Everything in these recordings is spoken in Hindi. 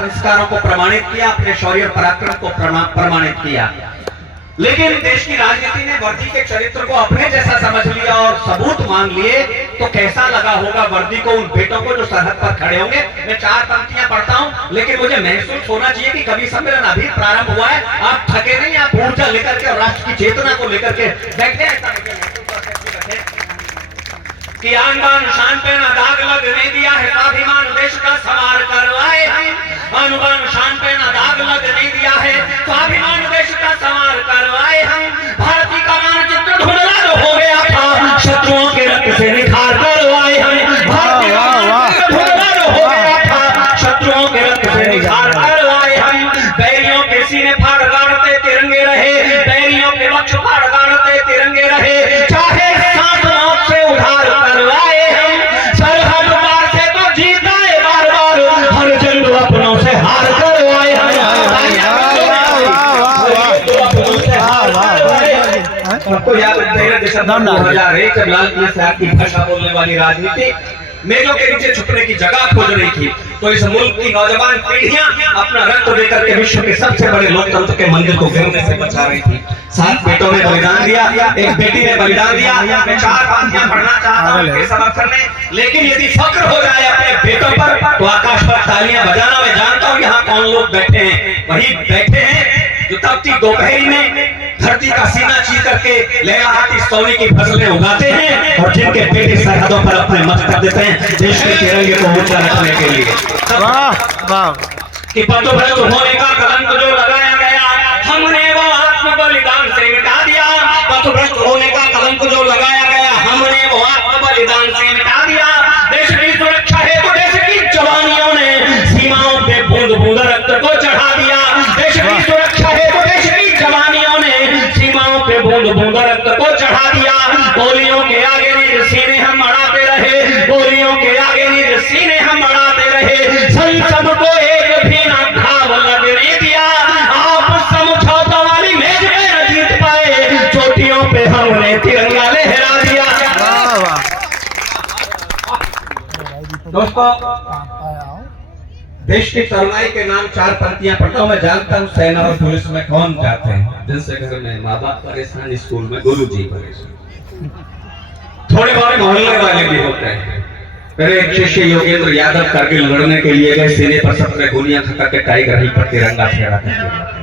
संस्कारों को प्रमाणित किया, अपने शौर्य और पराक्रम को प्रमाणित किया। लेकिन देश की राजनीति ने वर्दी के चरित्र को अपने जैसा समझ लिया और सबूत मान लिए, तो कैसा लगा होगा वर्दी को उन बेटों को जो सरहद पर खड़े होंगे। मैं 4 पंक्तियां पढ़ता हूं, लेकिन मुझे महसूस होना चाहिए कि कवि सम्मेलन अभी प्रारंभ हुआ है, आप थके नहीं, आप ऊर्जा लेकर के और राष्ट्र की चेतना को लेकर के बैठे कि आन बान शान पे ना दाग लगने दिया है, स्वाभिमान देश का संवार करवाए हैं। आन बान शान पे ना दाग लगने दिया है, स्वाभिमान देश का संवार करवाए हैं। भारतीय का मानचित्र धुंधला हो गया था, शत्रुओं के रक्त से निखार करवाए हैं। भारतीय का मानचित्र धुंधला हो गया था, शत्रुओं के रक्त से निखार करवाए हैं। बैरियों के सीने फाड़ गाड़ते तिरंगे रहे, बैरियों के वक्ष फाड़ गाड़ते तिरंगे रहे, चाहे सात मौत से उधार करवाए हम। सरहद पार से तो जीता है बार बार, हर जंग अपनों से हार करवाए हम। आपको याद है दिसंबर 2001 जब लाल किले से आपकी भाषा बोलने वाली राजनीति मेलों के नीचे छुपने की जगह खोज रही थी, तो इस मुल्क की नौजवान पीढ़ियां अपना रक्त देकर के विश्व के सबसे बड़े लोकतंत्र के मंदिर को गिरने से बचा रही थी। 7 बेटों ने बलिदान दिया, एक बेटी ने बलिदान दिया। मैं 4 पंक्तियां पढ़ना चाहता हूं इनके समर्थन में, लेकिन यदि फक्र हो जाए अपने बेटों पर तो आकाश पर तालियां बजाना। मैं जानता हूं यहाँ कौन लोग बैठे हैं, वही बैठे हैं जो तपती दोपहरी में धरती का सीना चीर करके लहराती सोने की फसलें उगाते हैं और जिनके बेटे सरहदों पर अपने मस्तक देते हैं देश के तिरंगे को ऊंचा रखने के लिए। कि पदभ्रष्ट होने का कलंक जो लगाया गया, हमने वो आत्म बलिदान से मिटा दिया। पदभ्रष्ट होने का कलंक जो लगाया गया, हमने वो आत्म बलिदान से मिटा दिया। देश की सुरक्षा है तो देश की जवानियों ने सीमाओं पे बूंद बूंद रक्त को चढ़ा दिया। देश की सुरक्षा है तो देश की जवानियों ने सीमाओं पे बूंद बूंद रक्त को चढ़ा दिया। गोलियों के आगे नीर सीने हम अड़ाते रहे, गोलियों के आगे नीर सीने हम अड़ाते रहे। संसद को एक भी ना घाव लगने दिया, आप समझौता वाली मेज पे न जीत पाए, चोटियों पे हमने तिरंगा लहरा दिया। दोस्तों, देश की करुणाई के नाम 4 पंक्तियां पढ़ता हूं। मैं जानता हूं सेना और पुलिस में कौन जाते हैं, जिनसे घर में माँ बाप परेशान, स्कूल में गुरुजी परेशान, थोड़े बहुत मोहल्ले वाले भी होते हैं। मेरे एक शिष्य योगेंद्र यादव करगिल लड़ने के लिए गए, सीने पर सबने गोलियां खा के टाइगर हिल पर तिरंगा फहरा करके।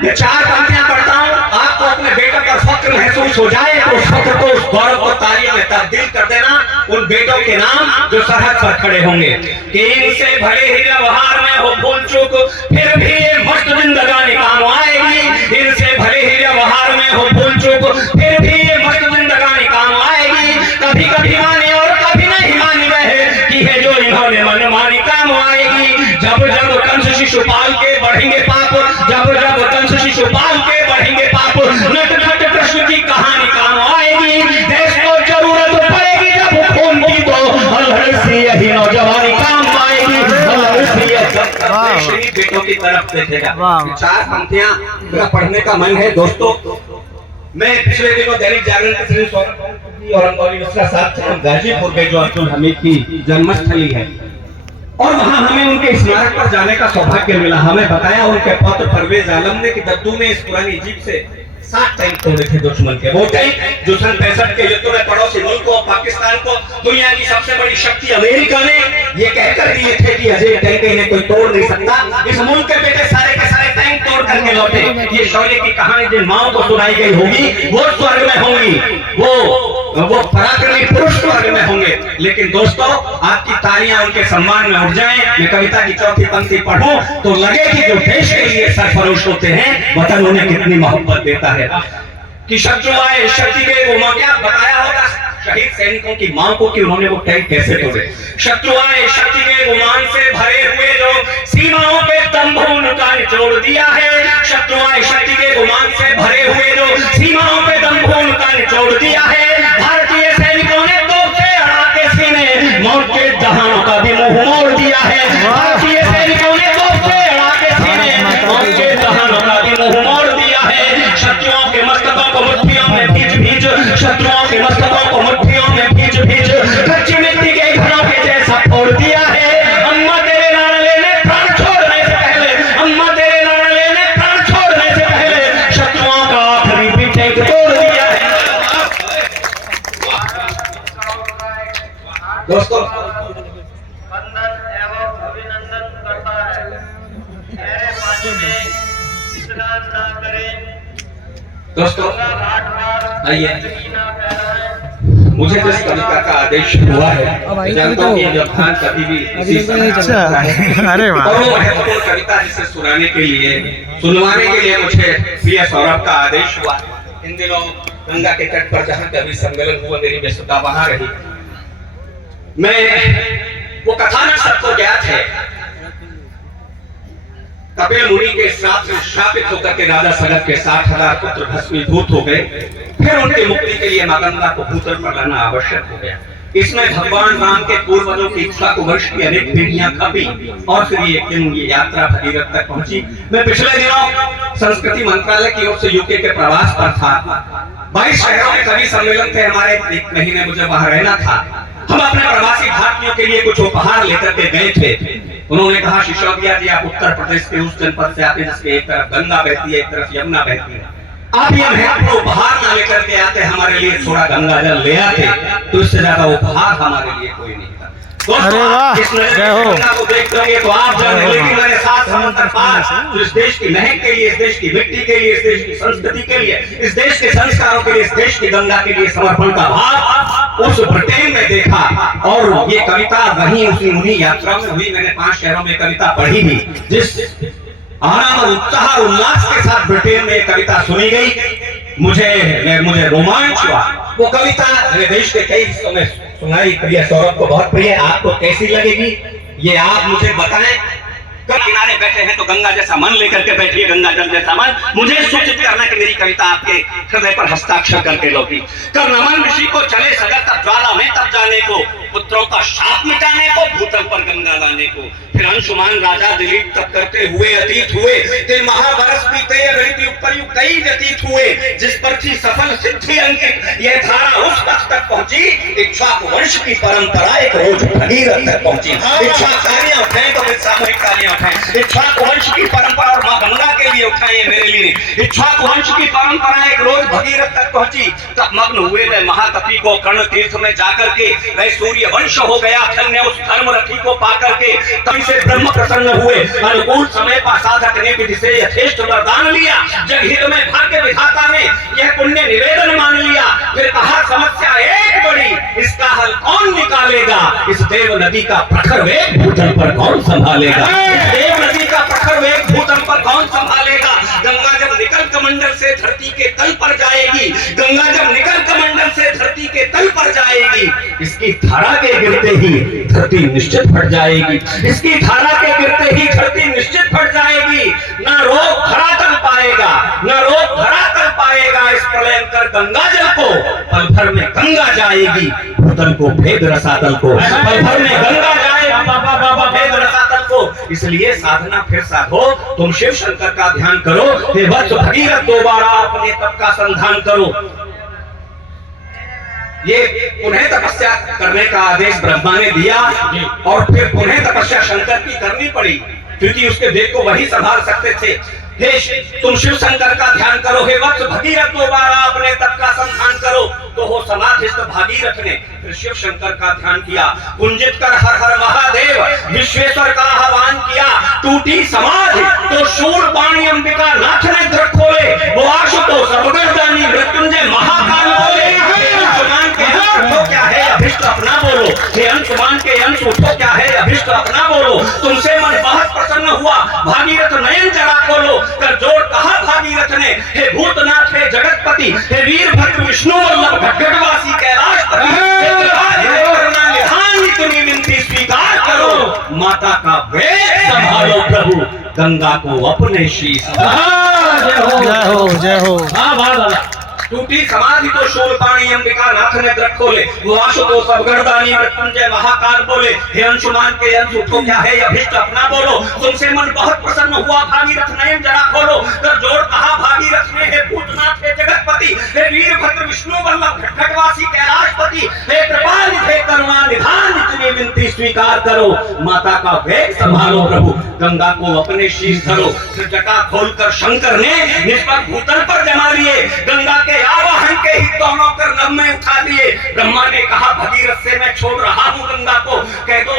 मैं 4 पंक्तियां पढ़ता हूं, आपको अपने बेटों पर फक्र महसूस हो जाए तो उस फक्र को, उस गौरव को तालियों में तब्दील कर देना उन बेटों के नाम जो सरहद पर खड़े होंगे। कि इनसे भले ही व्यवहार में हो भूल चूक, फिर भी ये मस्त जिंदगानी काम आएगी। इनसे भले ही व्यवहार में हो भूल चूक, फिर भी ये मस्त जिंदगानी काम आएगी। कभी कभी माने और कभी नहीं मानी रहे कि है जो इन्होंने मनमानी काम आएगी। जब जब कंस शिशुपाल के बढ़ेंगे पाप, जब जब कंस शिशुपाल के बढ़ेंगे पाप, नट नट कृष्ण की कहानी काम आएगी। देश को जरूरत पड़ेगी जब खून की, तो अलहड़ सी यही नौजवानी काम आएगी। अलहड़ सी यही बेटों की तरफ देखेगा। 4 पंक्तियां पढ़ने का मन है दोस्तों। मैं पिछले दिनों दैनिक जागरण के श्री सौरभ और अंगौली मिश्रा साहब गाजीपुर के जो अब्दुल हमीद की जन्मस्थली है, और वहां हमें उनके स्मारक पर जाने का सौभाग्य मिला। हमें बताया उनके पुत्र परवेज आलम ने कि दद्दू में इस पुरानी जीप से 7 टैंक तोड़े थे दुश्मन के। वो टैंक जो सन 65 के युद्ध में पड़ोसी मुल्क को, पाकिस्तान को, दुनिया की सबसे बड़ी शक्ति अमेरिका ने ये कहकर दिए थे कि अजय टैंक इन्हें कोई तोड़ नहीं सकता। इस मुल्क के बेटे सारे के सारे टैंक तोड़ करके लौटे। ये शौर्य की कहानी जिन माओ को सुनाई गई होगी वो स्वर्ग में होंगी, वो पराक्रमी पुरुष स्वर्ग में होंगे। लेकिन दोस्तों, आपकी तालियां उनके सम्मान में उठ जाएं। मैं कविता की 4थी पंक्ति पढ़ूं तो लगे कि जो देश के लिए सरफरोश होते हैं, वतन उन्हें कितनी मोहब्बत देता है। कि शत्रु आए शक्ति के वो मां, क्या बताया होगा शहीद सैनिकों की मां को कि उन्होंने वो टैंक कैसे तोड़े। शत्रु आए शक्ति के गुमान से भरे हुए जो सीमाओं पे तंबू उनका निचोड़ दिया है। शत्रु आए शक्ति के गुमान से भरे हुए जो सीमाओं पे तंबू उनका निचोड़ दिया है। भारतीय सैनिकों ने तोप से अड़ा के सीने मौत के जहानों का भी मुंह मोड़ दिया है। भारतीय सैनिकों ने तोप से अड़ा के सीने मौत के जहानों का भी मुंह मोड़ दिया है। शत्रुओं के मस्तकों को मुट्ठियों में भीज भीज, शत्रुओं के मस्तकों को मुट्ठियों में भीज भीज, कच्ची मिट्टी के घरों के जैसा फोड़ दिया है। अम्मा तेरे लाडले ने दोस्तों वंदन एवं अभिनंदन करता है। गहरे पानी में स्नान ना करें, दोस्तों गंगा घाट पर आइए, गंदगी ना फैलाएं। मुझे जिस कविता का आदेश हुआ है, मैं जानता हूँ ये व्यवधान कभी भी इसी समय आ सकता है। अरे वाह। और वो महत्वपूर्ण कविता जिसे सुनाने के लिए, सुनवाने के लिए मुझे प्रिय सौरभ का आदेश हुआ। इन दिनों गंगा के तट पर जहाँ कवि सम्मेलन हुआ, मेरी व्यस्तता वहां रही। मैं वो कथानक सबको ज्ञात है, कपिल मुनि के श्राप से शापित होकर के राजा सनत के 60,000 पुत्र भस्मीभूत हो गए। फिर उनकी मुक्ति के लिए मां गंगा को भूतल पर लाना आवश्यक हो गया। इसमें भगवान राम के पूर्वजों की इच्छा को वर्ष की अनेक पीढ़ियां खपी और फिर एक दिन ये यात्रा भगीरथ तक पहुंची। मैं पिछले दिनों संस्कृति मंत्रालय की ओर से यूके के प्रवास पर था। 22 शहरों में कवि सम्मेलन थे हमारे। एक महीने मुझे वहां रहना था। हम अपने प्रवासी भारतीयों के लिए कुछ उपहार लेकर के गए थे। उन्होंने कहा, सिसोदिया जी आप उत्तर प्रदेश के उस जनपद से आते जिसके एक तरफ गंगा बहती है, एक तरफ यमुना बहती है। आप ये महत्वपूर्ण उपहार ना लेकर के आते, हमारे लिए थोड़ा गंगा जल ले आते, तो इससे ज्यादा उपहार हमारे लिए कोई नहीं था। अरे वाह, इस नजर जय हो। से गंगा को देख लोगे तो आप जाने, लेकिन मैंने 7 समुद्र पार तो इस देश की महक के लिए, इस देश की मिट्टी के लिए, इस देश की संस्कृति के लिए, इस देश के संस्कारों के लिए, इस देश की गंगा के लिए समर्पण का भाव उस ब्रिटेन में देखा। और ये कविता वहीं उन्हीं यात्राओं में हुई। मैंने 5 शहरों में कविता पढ़ी भी। जिस आनंद और उत्साह उल्लास के साथ ब्रिटेन में कविता सुनी गई, मुझे रोमांच हुआ। वो कविता मेरे देश के कई हिस्सों में सुनाई। प्रिय सौरभ को बहुत प्रिय। आपको कैसी लगेगी ये आप मुझे बताएं। कब किनारे बैठे हैं तो गंगा जैसा मन लेकर के बैठिए, गंगा जल जैसा मन। मुझे सूचित करना कि मेरी कविता आपके हृदय पर हस्ताक्षर करके लौटी। कर नमन ऋषि को चले सगर तब ज्वाला में तब जाने को, पुत्रों का शाप मिटाने को, भूतल पर गंगा लाने को। फिर अंशुमान राजा दिलीप तब करते हुए अतीत हुए, ते महाबरस बीते ऋतु उपयुक्त कई व्यतीत हुए। जिस पर थी सफल सिद्धि अंकित, यह धारा उस पथ तक पहुंची। इक्ष्वाकु वंश की परंपरा एक रोज भगीरथ तक पहुंची। इच्छा तालियां उठाएं तो फिर सामूहिक तालियां उठाएं। इक्ष्वाकु वंश की परंपरा और मां गंगा के लिए उठाएं मेरे लिए। इक्ष्वाकु वंश की परंपरा एक रोज भगीरथ तक पहुंची। तब मग्न हुए वह महातपी को कर्ण तीर्थ में जाकर के वह सूर्य वंश हो गया धन्य उस धर्म रथी को पाकर के। तभी से ब्रह्म प्रसन्न हुए। अनुकूल समय पर साधक ने विधि से यथेष्ट वरदान लिया। जग हित में भाग्य विधाता ने यह पुण्य निवेदन मान लिया। फिर कहा समस्या एक बड़ी, इसका हल कौन निकालेगा। इस देव नदी का प्रखर वेग भूतल पर कौन संभालेगा। इस देव नदी का प्रखर वेग भूतल पर कौन संभालेगा। गंगा जब निकल कमंडल से धरती के तल पर जाएगी, गंगा जब निकल कमंडल से धरती के तल पर जाएगी, इसकी धारा के गिरते ही धरती निश्चित फट जाएगी। इसकी धारा के गिरते ही धरती निश्चित फट जाएगी। ना रोग धरातल पाएगा, ना रोग धरातल पाएगा। इस प्रलयंकर गंगा जल को पल भर में गंगा जाएगी, भूतल को भेद रसातल को पल भर में गंगा जाएगी, बाबा भेद रसातल को। इसलिए साधना फिर साधो, तुम शिव शंकर का ध्यान करो। हे वत्स भगीरथ दोबारा अपने तप का संधान करो। ये पुनः तपस्या करने का आदेश ब्रह्मा ने दिया और फिर पुनः तपस्या शंकर की करनी पड़ी, क्योंकि उसके वेग को वही संभाल सकते थे। हे तुम शिव शंकर का ध्यान करो। हे वत्स भगीरथ दोबारा अपने तप का संधान करो। तो हो समाधिस्थ भागीरथ ने फिर शिव शंकर का ध्यान किया। कुंजित कर हर हर महादेव विश्वेश्वर का आह्वान किया। टूटी समाधि तो शूर पाणी अंबिका नाथ ने दृढ़ खोले। वो आशुतोष सर्वगर्दानी मृत्युंजय महाकाल बोले। अंशुमान के अंश उठो क्या है अभिष्ट अपना बोलो। हे अंशुमान के अंश उठो क्या है अभिष्ट अपना बोलो। तुमसे मन बहुत प्रसन्न हुआ, भागीरथ नयन जरा खोलो। कर जोड़ कहा भागीरथ ने, हे भूतनाथ हे जगतपति, हे वीरभद्र विष्णु वल्लभ घटघटवासी कैलाशपति, निधान इतनी विनती स्वीकार करो। माता का वेग संभालो प्रभु, गंगा को अपने शीश। जय हो जय हो। टूटी समाधि तो शूल पाणी अंबिका नाथ ने दृढ़ खोले। वो आशुतोष अवगर्दानी मृत्युंजय महाकाल बोले। हे अंशुमान के अंश उठो क्या है अभिष्ट अपना बोलो। तुमसे मन बहुत प्रसन्न हुआ, भागीरथ नयन जरा खोलो। कर जोड़ कहा भागीरथ ने, हे भूतनाथ हे जगतपति, हे वीरभद्र विष्णु वल्लभ घटघटवासी कैलाशपति, हे कृपाल हे करुणा निधान इतनी विनती स्वीकार करो। माता का वेग संभालो प्रभु, गंगा को अपने शीश धरो। फिर जटा खोलकर शंकर ने निष्पक्ष भूतल पर जमा लिए। गंगा के के आवाहन के ही दोनों कर नभ में उठा दिए। ब्रह्मा ने कहा भगीरथ से मैं छोड़ रहा हूँ गंगा को, कह दो।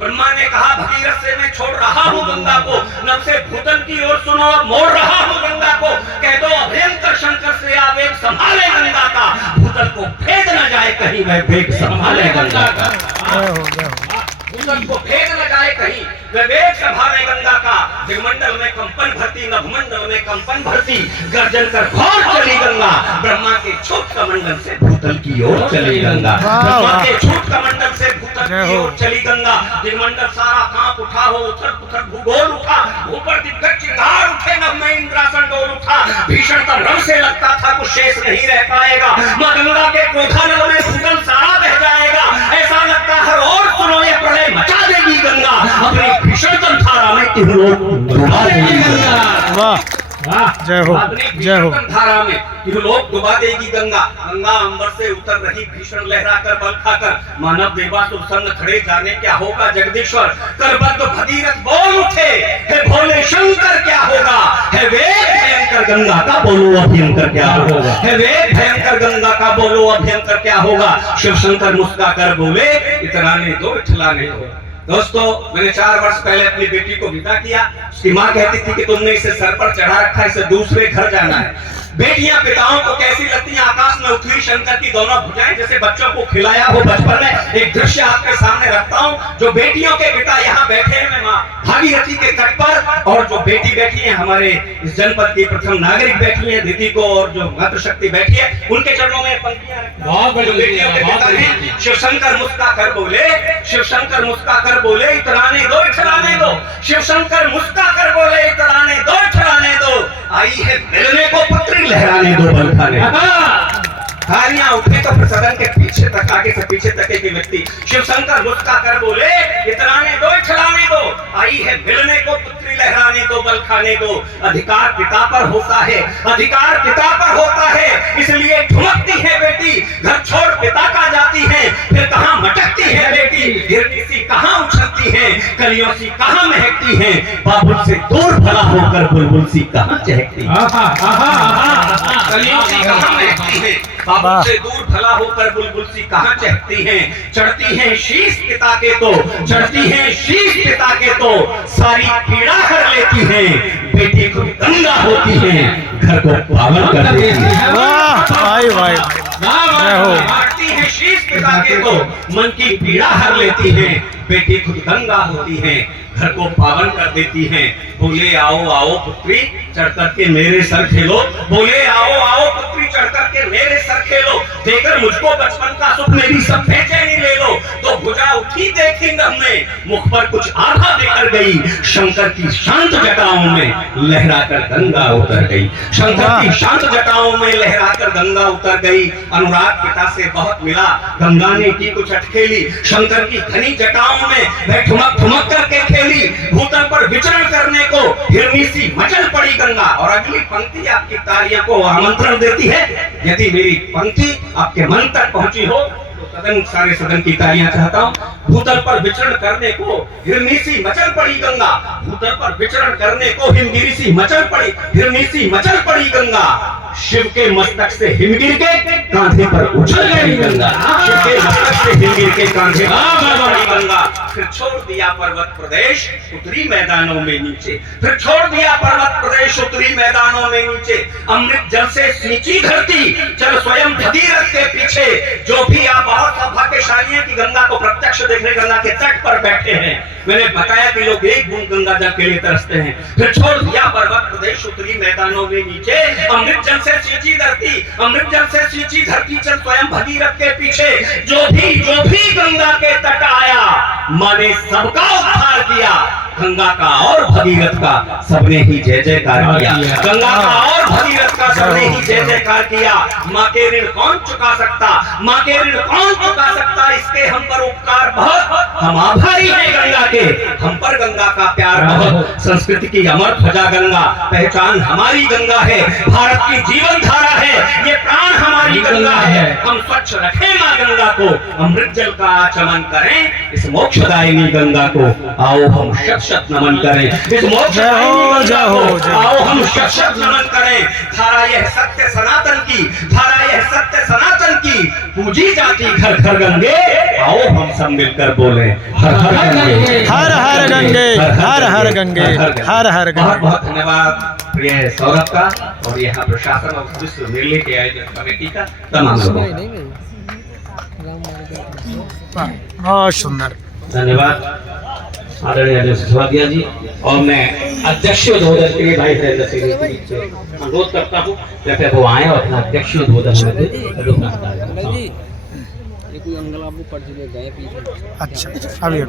ब्रह्मा ने कहा भगीरथ से मैं छोड़ रहा हूँ गंगा को, नभ से भूतल की ओर सुनो मोड़ रहा हूँ गंगा को, कह दो अभयंकर शंकर से आवेग संभाले गंगा का, भूतल को भेद न जाए कहीं वह वेग संभाले गंगा का। भूतल को भेद न जाए कहीं वह वेग संभाले गंगा का। जगमंडल में कंपन भरती, नभमंडल में कंपन भरती, गर्जन कर घोर चली गंगा। ब्रह्मा के छूट कमंडल से भूतल की ओर चली गंगा। ब्रह्मा के छूट कमंडल से भूतल की ओर चली गंगा। जगमंडल सारा कांप उठा, हो उथल पुथल भूगोल उठा, ऊपर दिग्गज चिंगार उठे, नभ में इंद्रासन डोल उठा। भीषण का रव से लगता था कुछ शेष नहीं रह पाएगा। मां गंगा के क्रोधानल में भूतल सारा बह जाएगा। ऐसा लगता है और सुनो ये प्रलय मचा देगी गंगा, अपनी भीषण धारा में तीन लोग डुबा देगी गंगा। वाह, जय हो, जय हो। धारा में तीन लोग डुबा देगी गंगा। गंगा अंबर से उतर रही भीषण लहरा कर बल खाकर, मानव देवासुर संग खड़े जाने क्या होगा जगदीश्वर। करबद्ध भगीरथ बोल उठे, हे भोले शंकर क्या होगा। है वेग भयंकर गंगा का, बोलो अभयंकर क्या होगा। है वेग भयंकर गंगा का, बोलो अभयंकर क्या होगा। शिव शंकर मुस्का कर बोले इतराने दो इठलाने दो। दोस्तों, मैंने 4 वर्ष पहले अपनी बेटी को विदा किया। उसकी माँ कहती थी कि तुमने इसे सर पर चढ़ा रखा है, इसे दूसरे घर जाना है। बेटियां पिताओं को कैसी लगती हैं, आकाश में उठी शंकर की दोनों भुजाएं, जैसे बच्चों को खिलाया हो बचपन में। एक दृश्य आपके सामने रखता हूं। जो बेटियों के पिता यहाँ बैठे हैं मां भागीरथी के तट पर, और जो बेटी बैठी है हमारे इस जनपद की प्रथम नागरिक बैठी है दीदी को, और जो मातृशक्ति बैठी है उनके चरणों में पंक्तियां रखता। जो बेटियों के पिता हैं शिवशंकर मुस्का कर बोले, शिवशंकर मुस्का कर बोले इतराने दो इठलाने दो। शिवशंकर मुस्का कर बोले इतराने दो इठलाने दो। आई है मिलने को पुत्री लहराने दो बल खाने। तालियां उठे तो सदन के पीछे तक, आगे से पीछे तक के व्यक्ति शिवशंकर मुस्का कर बोले इतराने दो इठलाने दो। आई है मिलने को पुत्री लहराने दो बल खाने दो। अधिकार पिता पर होता है, अधिकार पिता पर होता है, इसलिए ठुमकती है बेटी। घर छोड़ पिता का जाती है, फिर कहां मटकती है बेटी। हिरनी सी कहां उछलती है, कलियों सी कहां महकती है। बाबुल से दूर भला होकर बुलबुल सी कहां चहकती है। कलियों सी कहां महकती है, बाबुल से दूर भला होकर बुलबुल सी कहां चहकती हैं। चढ़ती हैं शीश पिता के तो, चढ़ती हैं शीश पिता के तो, सारी पीड़ा कर लेती हैं। बेटी खुद गंगा होती है, घर को पावन कर देती है। वाह भाई भाई, जय हो। मारती है शीश पिता के तो, मन की पीड़ा हर लेती है। बेटी खुद गंगा होती है, घर को पावन कर देती हैं। बोले आओ आओ पुत्री चढ़ करके मेरे सर खेलो, बोले आओ आओ पुत्री चढ़ करके मेरे सर खेलो। देकर मुझको बचपन का सुख मेरी सब बेचैनी ले लो। तो भुजा उठी देखी नभ में, मुख पर कुछ आभा देकर गई। शंकर की शांत जटाओं में लहराकर गंगा उतर गई। शंकर की शांत जटाओं में लहराकर गंगा उतर गई। अनुराग पिता से बहुत मिला, गंगा ने की कुछ अटखेली। शंकर की घनी जटाओं में वह ठुमक ठुमक करके खेली। भूतल पर विचरण करने को हिरनी सी मचल पड़ी गंगा। और अगली पंक्ति आपकी तालियों को आमंत्रण देती है। यदि मेरी पंक्ति आपके मन तक पहुंची हो तो सदन, सारे सदन की तालियां चाहता हूं। भूतल पर विचरण करने को हिरनी सी मचल पड़ी गंगा। भूतल पर विचरण करने को हिमगिरी सी मचल पड़ी, हिरनी सी मचल पड़ी गंगा। शिव के मस्तक से हिमगिर के कांधे पर उछल गई गंगा। शिव के मस्तक से हिमगिर के कांधे पर पड़ी गंगा। फिर छोड़ दिया पर्वत प्रदेश, उतरी मैदानों में नीचे। फिर छोड़ दिया पर्वत प्रदेश, उतरी मैदानों में नीचे। अमृत जल से सींची धरती, चल स्वयं भगीरथ के पीछे। जो भी आप बहुत सौभाग्यशाली हैं कि गंगा को प्रत्यक्ष देखने गंगा के तट पर बैठे हैं। मैंने बताया कि लोग एक बूंद गंगा जल के लिए तरसते हैं। फिर छोड़ दिया पर्वत प्रदेश, उतरी मैदानों में नीचे। अमृत जल से सींची धरती, अमृत जल से सींची धरती, चल स्वयं भगीरथ के पीछे। जो भी गंगा के तट आया, माने सबका उद्धार किया। गंगा का और भगीरथ का सबने ही जय जयकार किया। गंगा का और भगीरथ का सबने ही जय जयकार किया। माँ के ऋण कौन चुका सकता, माँ के ऋण कौन चुका सकता। इसके हम पर उपकार बहुत, हम आभारी हैं गंगा के। हम पर गंगा का प्यार बहुत। संस्कृति की अमर ध्वजा गंगा, पहचान हमारी गंगा है। भारत की जीवन धारा है, ये प्राण हमारी गंगा है। हम स्वच्छ रखें माँ गंगा को, अमृत जल का आचमन करें इस मोक्षदायिनी गंगा को। आओ हम शत नमन करें। इस मोक्ष जय हो, जय हो, जय हो। आओ हम शत नमन करें। धारा यह सत्य सनातन की, धारा यह सत्य सनातन की, पूजी जाती घर घर गंगे। आओ हम सब मिलकर बोले हर हर गंगे, हर हर गंगे, हर हर गंगे, हर हर बहुत गंगे। बहुत धन्यवाद प्रिय सौरभ का और यहाँ प्रशासन और विश्व मेले के आयोजक कमेटी का तमाम लोगों का बहुत सुंदर। धन्यवाद आदरणीय अजय सिसोदिया जी। और मैं अध्यक्ष उद्बोधन के लिए भाई हरेंद्र सिंह जी से अनुरोध करता हूँ कृपया वो आए और अपना अध्यक्ष उद्बोधन में दे। अच्छा अभी